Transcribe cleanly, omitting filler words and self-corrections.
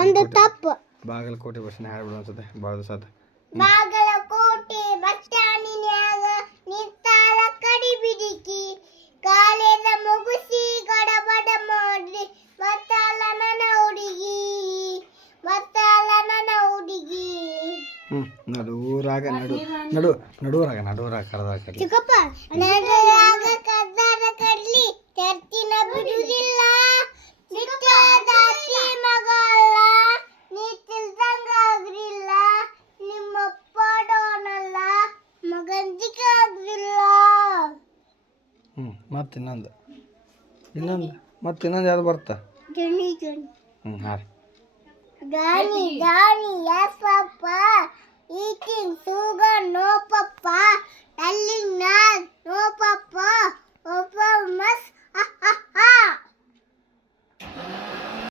ಒಂದು ತಪ್ಪು. ಬಾಗಲಕೋಟೆ ಬಸ್ನ ಹಾಡ್ಬಿಡು ಅನ್ಸುತ್ತೆ ಭಾಳ ದಿವಸ ಆತ. ಬಾಗಲಕೋಟೆ ಬಸ್ ಸ್ಟ್ಯಾಂಡಿನ್ಯಾಗ ನಿಂತಾಳ ಕಡಿ ಬಿಡಿಕಿ, ಕಾಲೇಜ ಮುಗಿಸಿ ಗಡಬಡ ಮಾಡಿ ಬರ್ತಾಳ ನನ್ನ ಹುಡುಗಿ, ಬರ್ತಾಳ ನನ್ನ ಹುಡುಗಿ. ನಡುರಾಗ ಕರೆದಾಗ ಕರ್ಲಿ. ಚಿಕ್ಕಪ್ಪ ನಡುರಾಗ ಕದ್ದಾರ ಕಡ್ಲಿ ಚರ್ಚಿನ ಬಿಡುವುದಿಲ್ಲ, ನಿತ್ಯದಾತಿ ಮಗಳ ನೀ ತಿಳ್ದಂಗಾಗ್ರಿಲ್ಲ, ನಿಮ್ಮಪ್ಪ ಡೋನಲ್ಲ ಮಗಂಜಿಗೆ ಆಗ್ರಿಲ್ಲ. ಮತ್ತೆ ಇನ್ನೊಂದು ಯಾವ್ದು ಬರ್ತಾ? ಜನಿ ಹಾರಿ Johnny, yes papa. Eating sugar, no papa. Telling none, no papa.